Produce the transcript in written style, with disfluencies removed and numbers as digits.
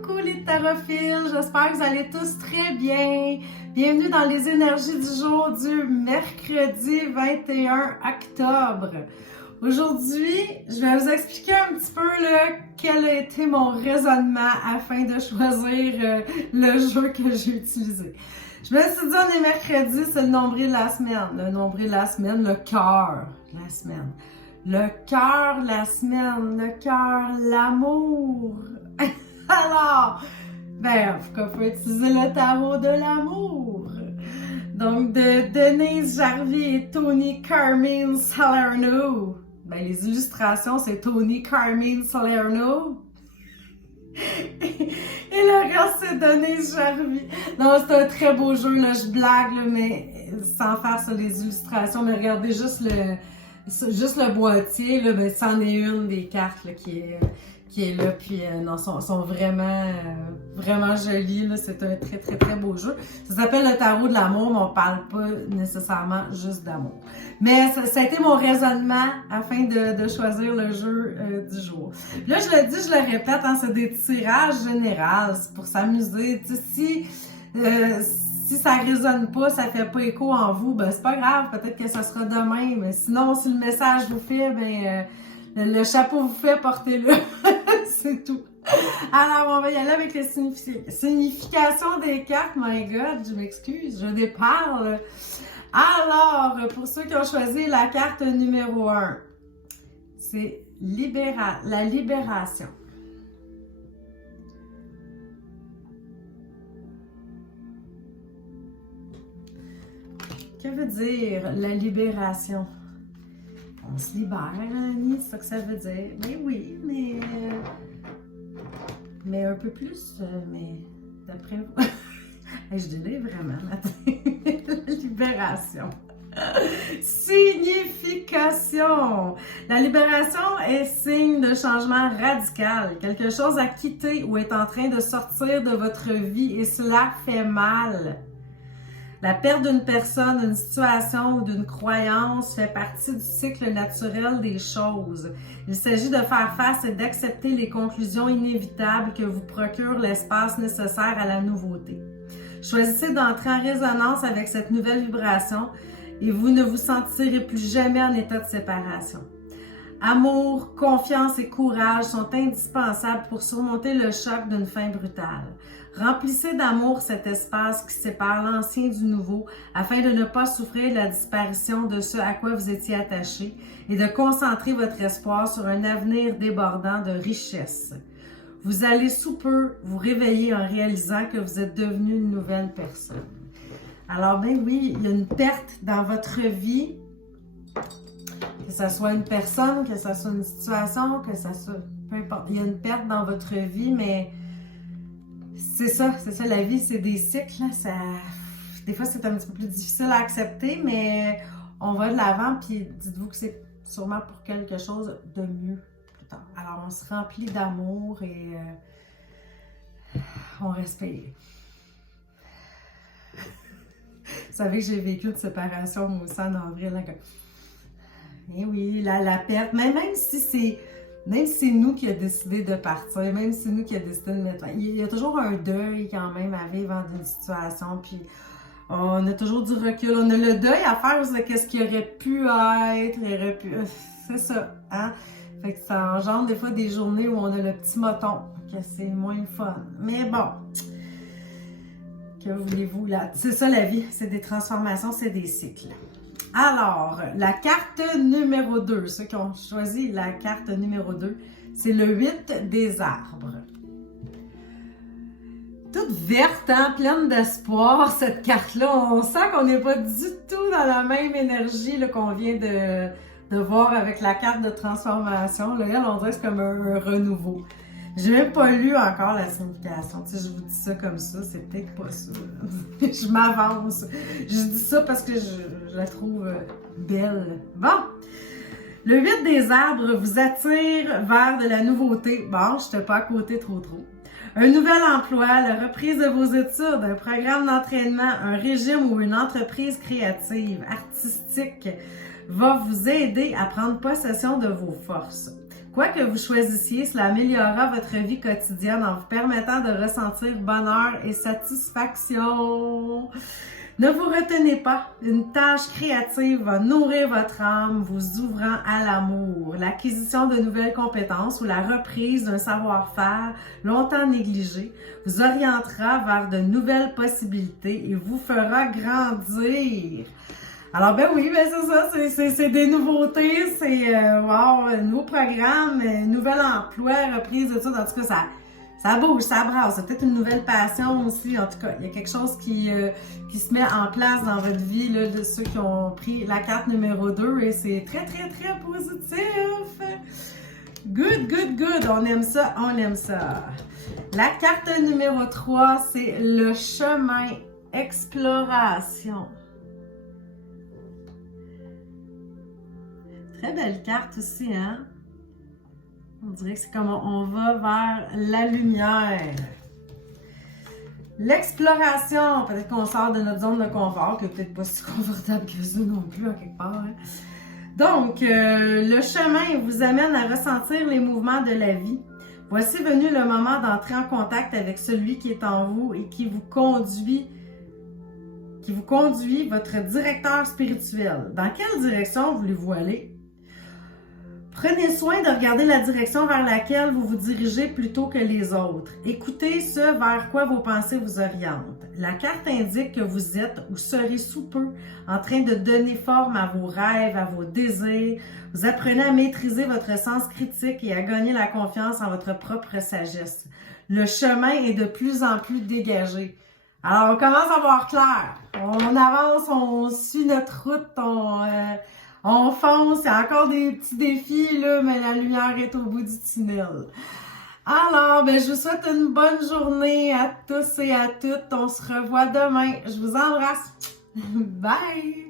Coucou les tarophiles, j'espère que vous allez tous très bien. Bienvenue dans les énergies du jour du mercredi 21 octobre. Aujourd'hui, je vais vous expliquer un petit peu quel a été mon raisonnement afin de choisir le jeu que j'ai utilisé. Je me suis dit, on est mercredi, c'est le nombril de la semaine. Le nombril de la semaine, le cœur de la semaine. Le cœur de la semaine, le cœur, l'amour. Alors, pourquoi pas utiliser le tarot de l'amour? Donc, de Denise Jarvie et Tony Carmine Salerno. Les illustrations, c'est Tony Carmine Salerno. Et le reste, c'est Denise Jarvie. Non, c'est un très beau jeu, là, je blague, là, mais sans faire ça, les illustrations, mais regardez juste le boîtier, là, c'en est une des cartes là, qui est là, puis sont vraiment, vraiment jolies, là, c'est un très, très, très beau jeu. Ça s'appelle le tarot de l'amour, mais on parle pas nécessairement juste d'amour. Mais ça a été mon raisonnement afin de choisir le jeu du jour. Puis là, je le dis, je le répète, hein, c'est des tirages généraux, c'est pour s'amuser. Si ça résonne pas, ça fait pas écho en vous, c'est pas grave, peut-être que ça sera demain, mais sinon, si le message vous fait, le chapeau vous fait, portez-le. C'est tout. Alors, on va y aller avec les significations des cartes. My God, je m'excuse, je déparle. Alors, pour ceux qui ont choisi la carte numéro 1, c'est la libération. Que veut dire la libération? On se libère, Annie, c'est ça que ça veut dire. Mais oui, mais un peu plus, mais d'après vous. Je délire vraiment, matin. La libération. Signification. La libération est signe de changement radical. Quelque chose à quitter ou est en train de sortir de votre vie et cela fait mal. La perte d'une personne, d'une situation ou d'une croyance fait partie du cycle naturel des choses. Il s'agit de faire face et d'accepter les conclusions inévitables que vous procure l'espace nécessaire à la nouveauté. Choisissez d'entrer en résonance avec cette nouvelle vibration et vous ne vous sentirez plus jamais en état de séparation. Amour, confiance et courage sont indispensables pour surmonter le choc d'une fin brutale. Remplissez d'amour cet espace qui sépare l'ancien du nouveau afin de ne pas souffrir de la disparition de ce à quoi vous étiez attaché et de concentrer votre espoir sur un avenir débordant de richesse. Vous allez sous peu vous réveiller en réalisant que vous êtes devenu une nouvelle personne. Alors oui, il y a une perte dans votre vie, que ce soit une personne, que ce soit une situation, que ce soit... peu importe, il y a une perte dans votre vie, mais... C'est ça, la vie, c'est des cycles. Des fois, c'est un petit peu plus difficile à accepter, mais on va de l'avant, puis dites-vous que c'est sûrement pour quelque chose de mieux plus tard. Alors, on se remplit d'amour et on respire. Vous savez que j'ai vécu une séparation, moi aussi, en avril. Et oui, la perte, même si c'est nous qui avons décidé de partir, même si c'est nous qui avons décidé de mettre... Il y a toujours un deuil quand même à vivre dans une situation, puis on a toujours du recul. On a le deuil à faire de qu'est-ce qui aurait pu être, c'est ça, hein? Fait que ça engendre des fois des journées où on a le petit moton, que c'est moins fun. Mais bon, que voulez-vous là? C'est ça la vie, c'est des transformations, c'est des cycles. Alors, la carte numéro 2, ceux qui ont choisi la carte numéro 2, c'est le 8 des arbres. Toute verte, hein, pleine d'espoir, cette carte-là. On sent qu'on n'est pas du tout dans la même énergie là, qu'on vient de voir avec la carte de transformation. Là, on dirait que c'est comme un renouveau. J'ai même pas lu encore la signification. Tu sais, je vous dis ça comme ça, c'est peut-être pas ça. Je m'avance. Je dis ça parce que je la trouve belle. Bon! Le 8 des arbres vous attire vers de la nouveauté. Bon, je n'étais pas à côté trop. Un nouvel emploi, la reprise de vos études, un programme d'entraînement, un régime ou une entreprise créative, artistique va vous aider à prendre possession de vos forces. Quoi que vous choisissiez, cela améliorera votre vie quotidienne en vous permettant de ressentir bonheur et satisfaction. Ne vous retenez pas, une tâche créative va nourrir votre âme, vous ouvrant à l'amour. L'acquisition de nouvelles compétences ou la reprise d'un savoir-faire longtemps négligé vous orientera vers de nouvelles possibilités et vous fera grandir. Alors ben oui, ben c'est ça, c'est des nouveautés, c'est wow, un nouveau programme, un nouvel emploi, reprise de tout, en tout cas ça bouge, ça brasse, c'est peut-être une nouvelle passion aussi, en tout cas, il y a quelque chose qui se met en place dans votre vie, là, de ceux qui ont pris la carte numéro 2 et c'est très, très, très positif. Good, good, good, on aime ça, on aime ça. La carte numéro 3, c'est le chemin exploration. Très belle carte aussi, hein? On dirait que c'est comme on va vers la lumière. L'exploration, peut-être qu'on sort de notre zone de confort, qui n'est peut-être pas si confortable que ça non plus, à quelque part. Hein? Donc, le chemin vous amène à ressentir les mouvements de la vie. Voici venu le moment d'entrer en contact avec celui qui est en vous et qui vous conduit votre directeur spirituel. Dans quelle direction voulez-vous aller? Prenez soin de regarder la direction vers laquelle vous vous dirigez plutôt que les autres. Écoutez ce vers quoi vos pensées vous orientent. La carte indique que vous êtes ou serez sous peu en train de donner forme à vos rêves, à vos désirs. Vous apprenez à maîtriser votre sens critique et à gagner la confiance en votre propre sagesse. Le chemin est de plus en plus dégagé. Alors, on commence à voir clair. On avance, on suit notre route, on fonce, il y a encore des petits défis, là, mais la lumière est au bout du tunnel. Alors, ben, je vous souhaite une bonne journée à tous et à toutes. On se revoit demain. Je vous embrasse. Bye!